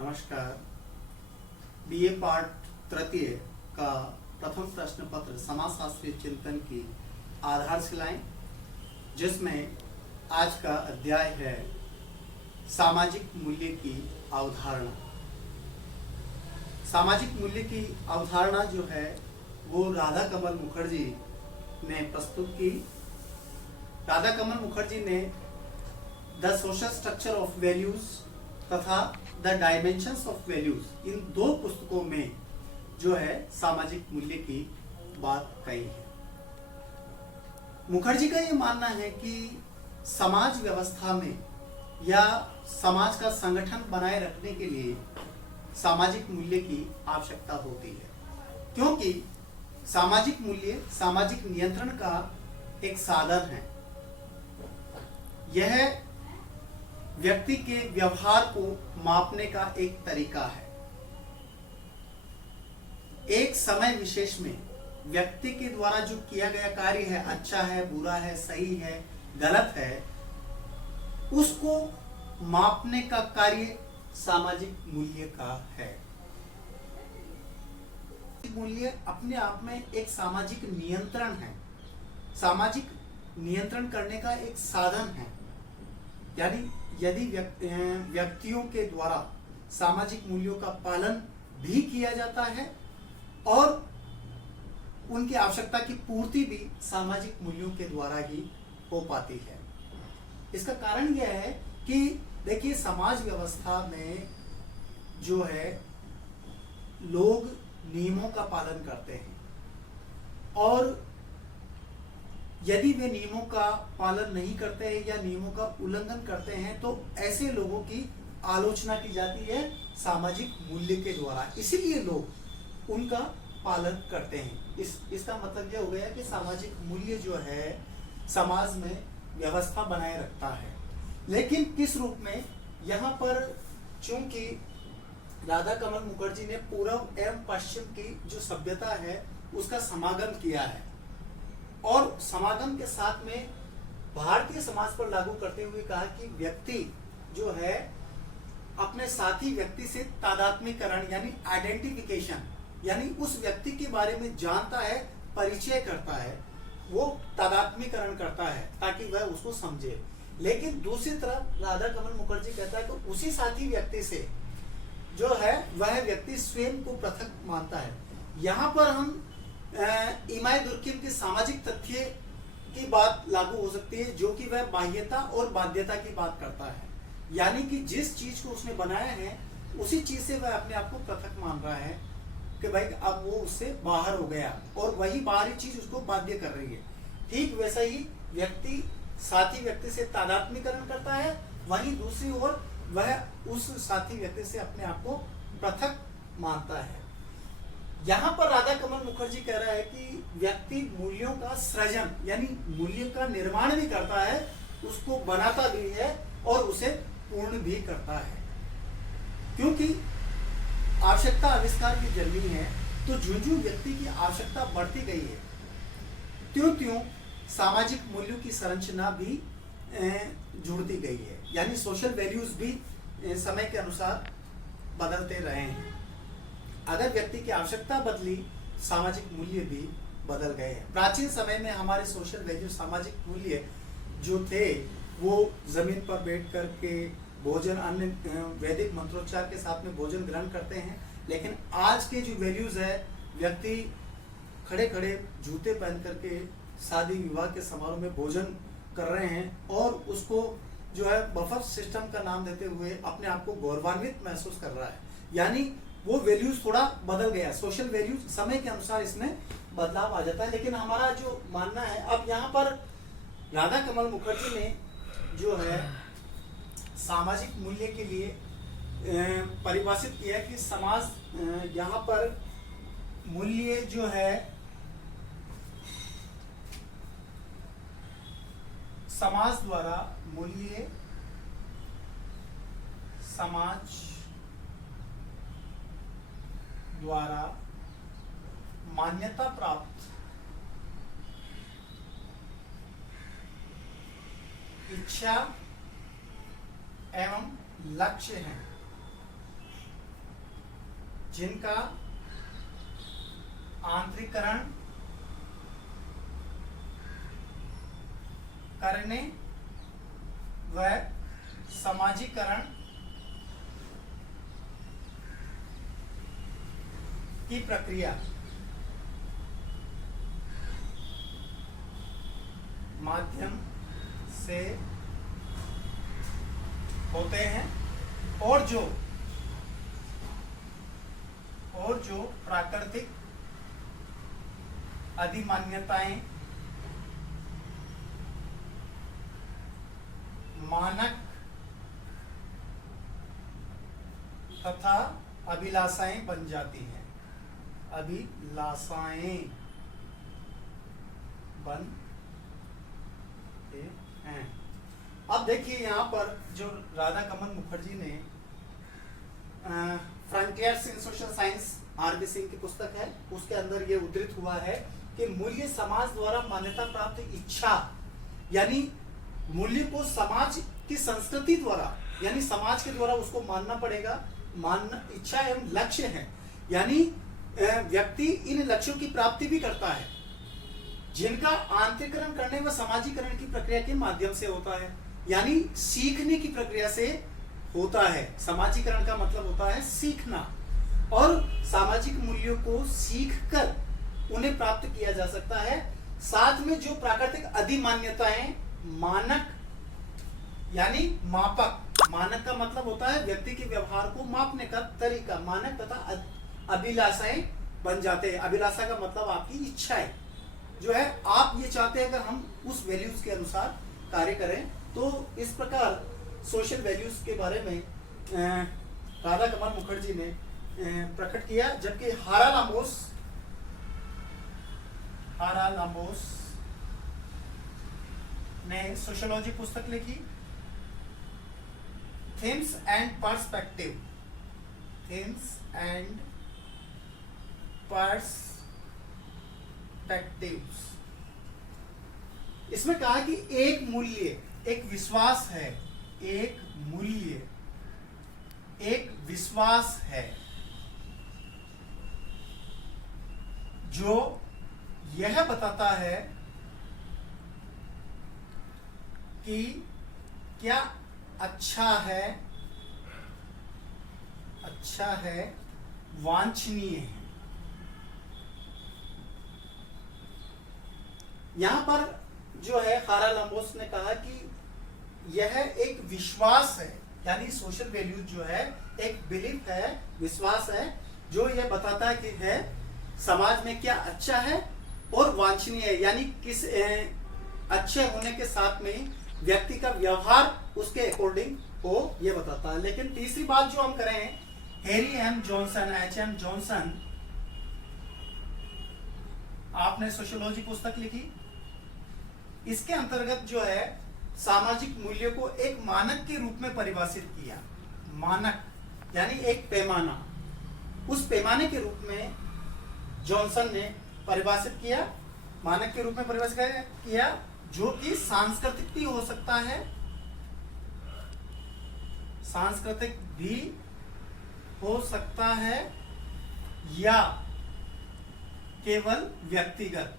नमस्कार। बीए पाठ तृतीय का प्रथम प्रश्न पत्र समाजशास्त्रीय चिंतन की आधारशिलाएं, जिसमें आज का अध्याय है सामाजिक मूल्य की अवधारणा। सामाजिक मूल्य की अवधारणा जो है वो राधा कमल मुखर्जी ने प्रस्तुत की। राधा कमल मुखर्जी ने the social structure of values तथा द डायमेंशंस ऑफ वैल्यूज, इन दो पुस्तकों में जो है सामाजिक मूल्य की बात कही है। मुखर्जी का ये मानना है कि समाज व्यवस्था में या समाज का संगठन बनाए रखने के लिए सामाजिक मूल्य की आवश्यकता होती है, क्योंकि सामाजिक मूल्य सामाजिक नियंत्रण का एक साधन है। यह व्यक्ति के व्यवहार को मापने का एक तरीका है। एक समय विशेष में व्यक्ति के द्वारा जो किया गया कार्य है, अच्छा है, बुरा है, सही है, गलत है, उसको मापने का कार्य सामाजिक मूल्य का है। मूल्य अपने आप में एक सामाजिक नियंत्रण है, सामाजिक नियंत्रण करने का एक साधन है। यानी यदि व्यक्तियों के द्वारा सामाजिक मूल्यों का पालन भी किया जाता है और उनकी आवश्यकता की पूर्ति भी सामाजिक मूल्यों के द्वारा ही हो पाती है। इसका कारण यह है कि देखिए, समाज व्यवस्था में जो है लोग नियमों का पालन करते हैं, और यदि वे नियमों का पालन नहीं करते हैं या नियमों का उल्लंघन करते हैं तो ऐसे लोगों की आलोचना की जाती है सामाजिक मूल्य के द्वारा। इसीलिए लोग उनका पालन करते हैं। इसका मतलब यह हो गया कि सामाजिक मूल्य जो है समाज में व्यवस्था बनाए रखता है। लेकिन किस रूप में? यहाँ पर चूंकि राधा कमल मुखर्जी ने पूर्व एवं पश्चिम की जो सभ्यता है उसका समागम किया है, और समागम के साथ में भारतीय समाज पर लागू करते हुए कहा कि व्यक्ति जो है अपने साथी व्यक्ति से तादात्म्यकरण यानी आइडेंटिफिकेशन, यानी उस व्यक्ति के बारे में जानता है, परिचय करता है, वो तादात्म्यकरण करता है ताकि वह उसको समझे। लेकिन दूसरी तरफ राधा कमल मुखर्जी कहता है कि उसी साथी व्यक्ति से जो है वह व्यक्ति स्वयं को पृथक मानता है। यहाँ पर हम इमाय दुर्किम के सामाजिक तथ्य की बात लागू हो सकती है, जो कि वह बाह्यता और बाध्यता की बात करता है। यानी कि जिस चीज को उसने बनाया है उसी चीज से वह अपने आप को पृथक मान रहा है कि भाई अब वो उससे बाहर हो गया और वही बाहरी चीज उसको बाध्य कर रही है। ठीक वैसा ही व्यक्ति साथी व्यक्ति से तादात्म्यकरण करता है, वहीं दूसरी ओर वह उस साथी व्यक्ति से अपने आप को पृथक मानता है। यहाँ पर राधा कमल मुखर्जी कह रहा है कि व्यक्ति मूल्यों का सृजन यानी मूल्य का निर्माण भी करता है, उसको बनाता भी है और उसे पूर्ण भी करता है। क्योंकि आवश्यकता आविष्कार की जन्मी है, तो ज्यों-ज्यों व्यक्ति की आवश्यकता बढ़ती गई है त्यों-त्यों सामाजिक मूल्यों की संरचना भी जुड़ती गई है। यानी सोशल वैल्यूज भी समय के अनुसार बदलते रहे हैं। अगर व्यक्ति की आवश्यकता बदली, सामाजिक मूल्य भी बदल गए हैं। प्राचीन समय में हमारे सोशल वैल्यू, सामाजिक मूल्य जो थे वो जमीन पर बैठ कर के भोजन, अन्य वैदिक मंत्रोच्चार के साथ में भोजन ग्रहण करते हैं। लेकिन आज के जो वैल्यूज है, व्यक्ति खड़े खड़े जूते पहन करके शादी विवाह के समारोह में भोजन कर रहे हैं और उसको जो है बफर सिस्टम का नाम देते हुए अपने आप को गौरवान्वित महसूस कर रहा है। यानी वो वैल्यूज थोड़ा बदल गया, सोशल वैल्यूज समय के अनुसार इसमें बदलाव आ जाता है। लेकिन हमारा जो मानना है, अब यहाँ पर राधा कमल मुखर्जी ने जो है सामाजिक मूल्य के लिए परिभाषित किया कि समाज, यहाँ पर मूल्य जो है समाज द्वारा, मूल्य समाज द्वारा मान्यता प्राप्त इच्छा एवं लक्ष्य हैं। जिनका आंतरिकरण करने व समाजीकरण की प्रक्रिया माध्यम से होते हैं और जो प्राकृतिक अधिमान्यताएं मानक तथा अभिलाषाएं बन जाती हैं, अभिलाषाएं बनते हैं। अब देखिए यहाँ पर जो राधा कमल मुखर्जी ने frontiers in social science R B Singh की पुस्तक है, उसके अंदर ये उद्धृत हुआ है कि मूल्य समाज द्वारा मान्यता प्राप्त इच्छा, यानी मूल्य को समाज की संस्कृति द्वारा, यानी समाज के द्वारा उसको मानना पड़ेगा, मानना इच्छा एवं लक्ष्य है, यानी व्यक्ति इन लक्ष्यों की प्राप्ति भी करता है जिनका आंतरिकरण करने व समाजीकरण की प्रक्रिया के माध्यम से होता है, यानी सीखने की प्रक्रिया से होता है। समाजीकरण का मतलब होता है सीखना, और सामाजिक मूल्यों को सीखकर उन्हें प्राप्त किया जा सकता है। साथ में जो प्राकृतिक अधिमान्यताएं, मानक यानी मापक, मानक का मतलब होता है व्यक्ति के व्यवहार को मापने का तरीका, मानक तथा अभिलाषाएं बन जाते हैं। अभिलाषा का मतलब आपकी इच्छाएं जो है, आप ये चाहते हैं अगर हम उस वैल्यूज के अनुसार कार्य करें, तो इस प्रकार सोशल वैल्यूज के बारे में राधा कमल मुखर्जी ने प्रकट किया। जबकि हारालाम्बोस ने सोशियोलॉजी पुस्तक लिखी, themes and perspective, themes and perspectives. इसमें कहा कि एक मूल्य, एक विश्वास है, एक मूल्य, एक विश्वास है जो यह बताता है कि क्या अच्छा है, वांछनीय है। यहां पर जो है हारालाम्बोस ने कहा कि यह एक विश्वास है, यानी सोशल वैल्यूज जो है एक बिलीफ है, विश्वास है, जो यह बताता है कि है समाज में क्या अच्छा है और वांछनीय है, यानी किस अच्छे होने के साथ में व्यक्ति का व्यवहार उसके अकॉर्डिंग हो, यह बताता है। लेकिन तीसरी बात जो हम करें, Harry M Johnson, H.M. Johnson, आपने सोशियोलॉजी पुस्तक लिखी, इसके अंतर्गत जो है सामाजिक मूल्यों को एक मानक के रूप में परिभाषित किया। मानक यानी एक पैमाना, उस पैमाने के रूप में जॉनसन ने परिभाषित किया, मानक के रूप में परिभाषित किया, जो कि सांस्कृतिक भी हो सकता है, सांस्कृतिक भी हो सकता है या केवल व्यक्तिगत,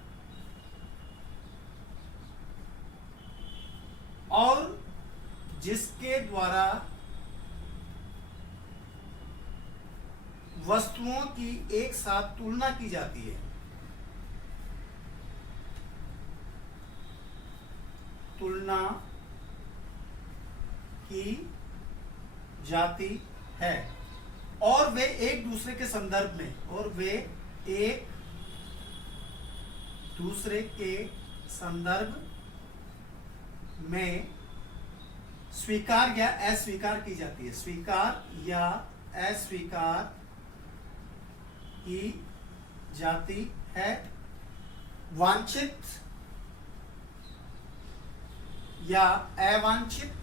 और जिसके द्वारा वस्तुओं की एक साथ तुलना की जाती है, तुलना की जाती है, और वे एक दूसरे के संदर्भ में, और वे एक दूसरे के संदर्भ में स्वीकार या अस्वीकार की जाती है, स्वीकार या अस्वीकार की जाती है, वांछित या अवांछित,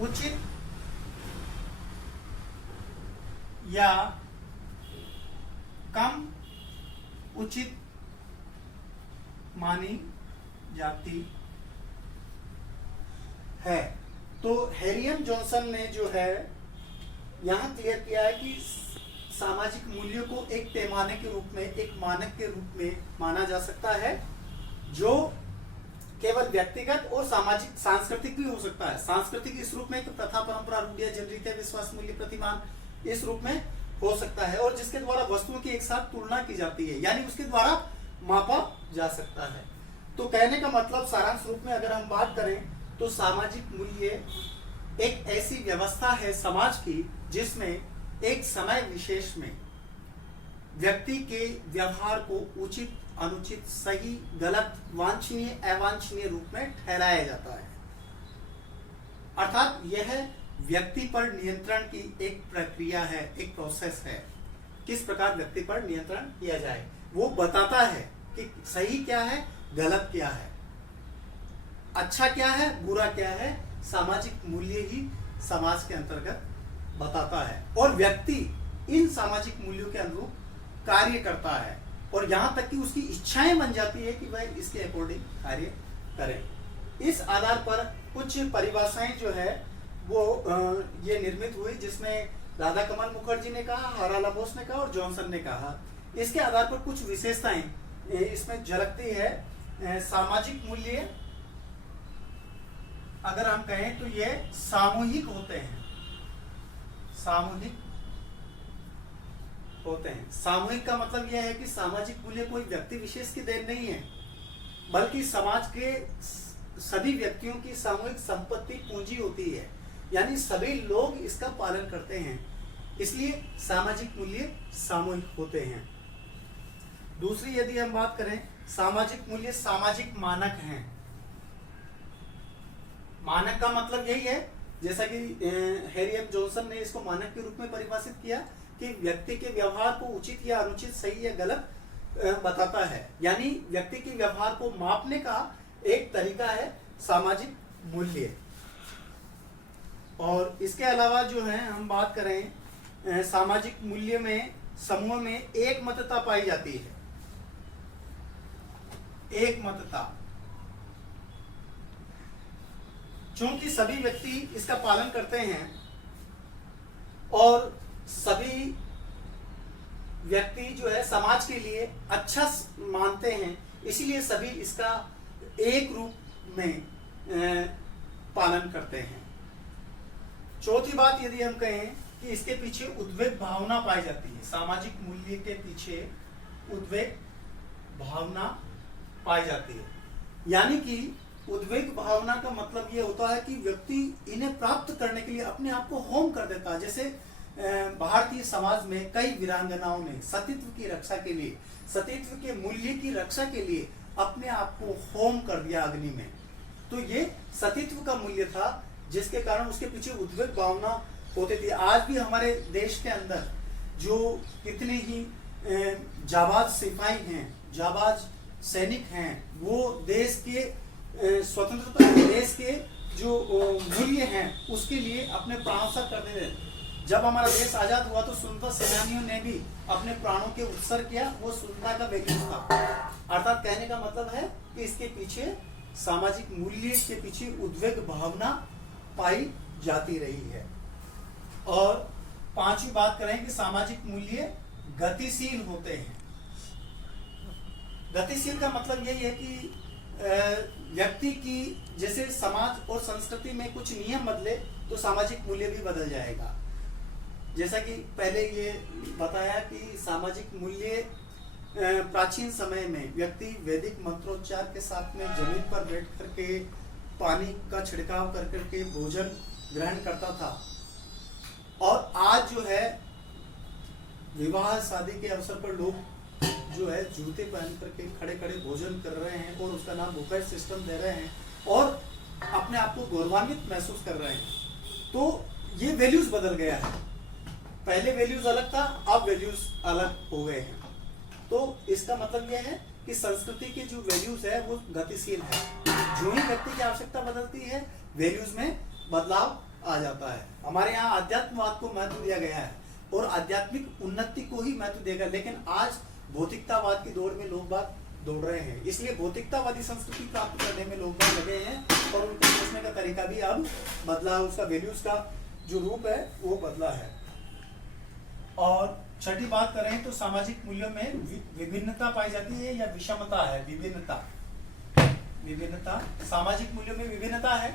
उचित या कम उचित मानी जाती है। तो हैरी एम जॉनसन ने जो है यहाँ क्लियर किया है कि सामाजिक मूल्यों को एक पैमाने के रूप में, एक मानक के रूप में माना जा सकता है, जो केवल व्यक्तिगत और सामाजिक, सांस्कृतिक भी हो सकता है। सांस्कृतिक इस रूप में कि प्रथा, परंपरा, रूढ़ियां, जनरीतियां, विश्वास, मूल्य, प्रतिमान, इस रूप में हो सकता है, और जिसके द्वारा वस्तुओं की एक साथ तुलना की जाती है, यानी उसके द्वारा मापा जा सकता है। तो कहने का मतलब सारांश रूप में अगर हम बात करें तो सामाजिक मूल्य एक ऐसी व्यवस्था है समाज की जिसमें एक समय विशेष में व्यक्ति के व्यवहार को उचित, अनुचित, सही, गलत, वांछनीय, अवांछनीय रूप में ठहराया जाता है। अर्थात यह व्यक्ति पर नियंत्रण की एक प्रक्रिया है, एक प्रोसेस है। किस प्रकार व्यक्ति पर नियंत्रण किया जाए, वो बताता है कि सही क्या है, गलत क्या है, अच्छा क्या है, बुरा क्या है। सामाजिक मूल्य ही समाज के अंतर्गत बताता है, और व्यक्ति इन सामाजिक मूल्यों के अनुरूप कार्य करता है, और यहाँ तक कि उसकी इच्छाएं बन जाती है कि वह इसके अकॉर्डिंग कार्य करे। इस आधार पर कुछ परिभाषाएं जो है वो ये निर्मित हुई, जिसमें राधा कमल मुखर्जी ने कहा, हराला बोस ने कहा और जॉनसन ने कहा। इसके आधार पर कुछ विशेषताएं इसमें झलकती है। सामाजिक मूल्य अगर हम कहें तो ये सामूहिक होते हैं, सामूहिक होते हैं। सामूहिक का मतलब यह है कि सामाजिक मूल्य कोई व्यक्ति विशेष की देन नहीं है, बल्कि समाज के सभी व्यक्तियों की सामूहिक संपत्ति, पूंजी होती है, यानी सभी लोग इसका पालन करते हैं, इसलिए सामाजिक मूल्य सामूहिक होते हैं। दूसरी यदि हम बात करें, सामाजिक मूल्य सामाजिक मानक हैं। मानक का मतलब यही है, जैसा कि हैरी एम जॉनसन ने इसको मानक के रूप में परिभाषित किया, कि व्यक्ति के व्यवहार को उचित या अनुचित, सही या गलत बताता है, यानी व्यक्ति के व्यवहार को मापने का एक तरीका है सामाजिक मूल्य। और इसके अलावा जो है हम बात करें, सामाजिक मूल्य में समूह में एक मतता पाई जाती है, एक मतता, चूंकि सभी व्यक्ति इसका पालन करते हैं और सभी व्यक्ति जो है समाज के लिए अच्छा मानते हैं, इसीलिए सभी इसका एक रूप में पालन करते हैं। चौथी बात यदि हम कहें कि इसके पीछे उद्वेग भावना पाई जाती है, सामाजिक मूल्य के पीछे उद्वेग भावना पाई जाती है, यानी कि उद्वेग भावना का मतलब यह होता है कि व्यक्ति इन्हें प्राप्त करने के लिए अपने आप को होम कर देता है। जैसे भारतीय समाज में कई वीरांगनाओं ने सतीत्व की रक्षा के लिए, सतीत्व के मूल्य की रक्षा के लिए अपने आप को होम कर दिया अग्नि में। तो ये सतीत्व का मूल्य था, जिसके कारण उसके पीछे उद्वेग भावना होती थी। आज भी हमारे देश के अंदर जो कितने ही जाबाज सिपाही हैं, जाबाज सैनिक हैं, वो देश के स्वतंत्रता, देश के जो मूल्य हैं उसके लिए अपने प्राणोत्सर्ग करते थे। जब हमारा देश आजाद हुआ तो स्वतंत्रता सेनानियों ने भी अपने प्राणों के उत्सर्ग किया, वो स्वतंत्रता का वैल्यू था। अर्थात कहने का मतलब है कि इसके पीछे, सामाजिक मूल्य के पीछे उद्वेग भावना पाई जाती रही है। और पांचवी बात करें कि सामाजिक मूल्य गतिशील होते हैं। गतिशील का मतलब यही है कि व्यक्ति की, जैसे समाज और संस्कृति में कुछ नियम बदले तो सामाजिक मूल्य भी बदल जाएगा। जैसा कि पहले ये बताया कि सामाजिक मूल्य प्राचीन समय में व्यक्ति वैदिक मंत्रोच्चार के साथ में जमीन पर बैठ करके पानी का छिड़काव कर करके भोजन ग्रहण करता था, और आज जो है विवाह शादी के अवसर पर लोग जो है जूते पहन करके खड़े खड़े भोजन कर रहे हैं और उसका नाम बुफेट सिस्टम दे रहे हैं और अपने आप को गौरवान्वित महसूस कर रहे हैं। तो ये वैल्यूज बदल गया है, पहले वैल्यूज अलग था, अब वैल्यूज अलग हो गए हैं। तो इसका मतलब यह है कि संस्कृति के जो वैल्यूज है वो गतिशील है। जो ही व्यक्ति की आवश्यकता बदलती है, वैल्यूज में बदलाव आ जाता है। हमारे यहाँ आध्यात्मवाद को महत्व दिया गया है और आध्यात्मिक उन्नति को ही महत्व देगा, लेकिन आज भौतिकतावाद की दौड़ में लोग बात दौड़ रहे हैं, इसलिए भौतिकतावादी संस्कृति प्राप्त करने में लोग बात लगे हैं और उनके सोचने का तरीका भी अब बदला, उसका वैल्यूज का जो रूप है वो बदला है। और छठी बात करें तो सामाजिक मूल्यों में विभिन्नता पाई जाती है या विषमता है? विभिन्नता सामाजिक मूल्यों में विभिन्नता है,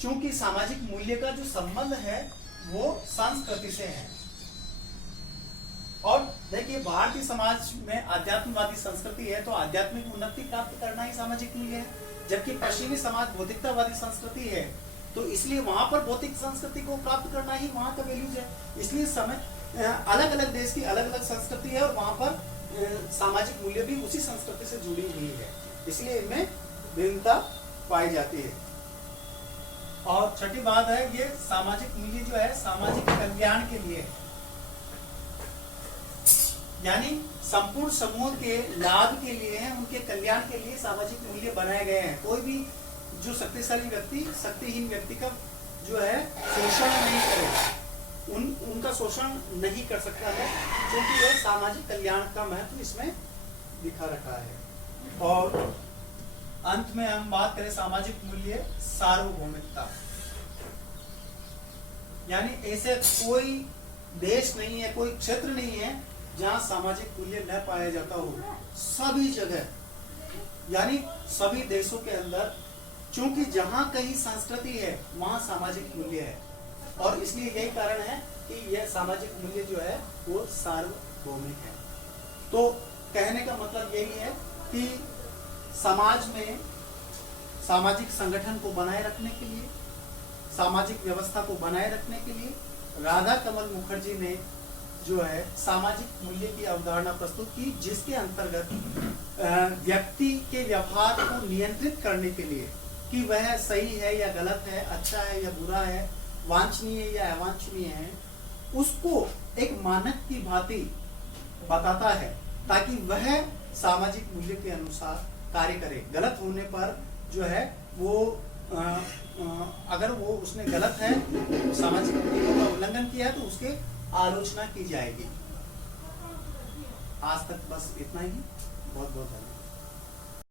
क्योंकि सामाजिक मूल्य का जो संबंध है वो संस्कृति से है। और देखिए, भारतीय समाज में आध्यात्मवादी संस्कृति है, तो आध्यात्मिक उन्नति प्राप्त करना ही सामाजिक मूल्य है, जबकि पश्चिमी समाज भौतिकतावादी संस्कृति है, तो इसलिए वहां पर भौतिक संस्कृति को प्राप्त करना ही वहां का वैल्यूज है। इसलिए समय अलग अलग देश की अलग अलग संस्कृति है और वहां पर सामाजिक मूल्य भी उसी संस्कृति से जुड़ी हुई है, इसलिए इनमें भिन्नता पाई जाती है। और छठी बात है, ये सामाजिक मूल्य जो है सामाजिक कल्याण के लिए, यानी संपूर्ण समूह के लाभ के लिए है, उनके कल्याण के लिए सामाजिक मूल्य बनाए गए हैं। कोई भी जो शक्तिशाली व्यक्ति शक्तिहीन व्यक्ति का जो है शोषण नहीं करे, उनका शोषण नहीं कर सकता है, क्योंकि यह सामाजिक कल्याण का महत्व इसमें दिखा रखा है। और अंत में हम बात करें सामाजिक मूल्य सार्वभौमिकता, यानी ऐसे कोई देश नहीं है, कोई क्षेत्र नहीं है जहां सामाजिक मूल्य न पाया जाता हो। सभी जगह, यानी सभी देशों के अंदर, क्योंकि जहां कहीं संस्कृति है वहां सामाजिक मूल्य है, और इसलिए यही कारण है कि यह सामाजिक मूल्य जो है वो सार्वभौमिक है। तो कहने का मतलब यही है कि समाज में सामाजिक संगठन को बनाए रखने के लिए, सामाजिक व्यवस्था को बनाए रखने के लिए राधा कमल मुखर्जी ने जो है सामाजिक मूल्य की अवधारणा प्रस्तुत की, जिसके अंतर्गत व्यक्ति के व्यवहार को नियंत्रित करने के लिए कि वह सही है या गलत है, अच्छा है या बुरा है, वांछनीय या अवांछनीय है, उसको एक मानक की भांति बताता है, ताकि वह सामाजिक मूल्य के अनुसार कार्य करे। गलत होने पर जो है वो अगर वो उसने गलत है, सामाजिक मूल्यों का उल्लंघन किया है, तो उसके आलोचना की जाएगी। आज तक बस इतना ही। बहुत बहुत धन्यवाद।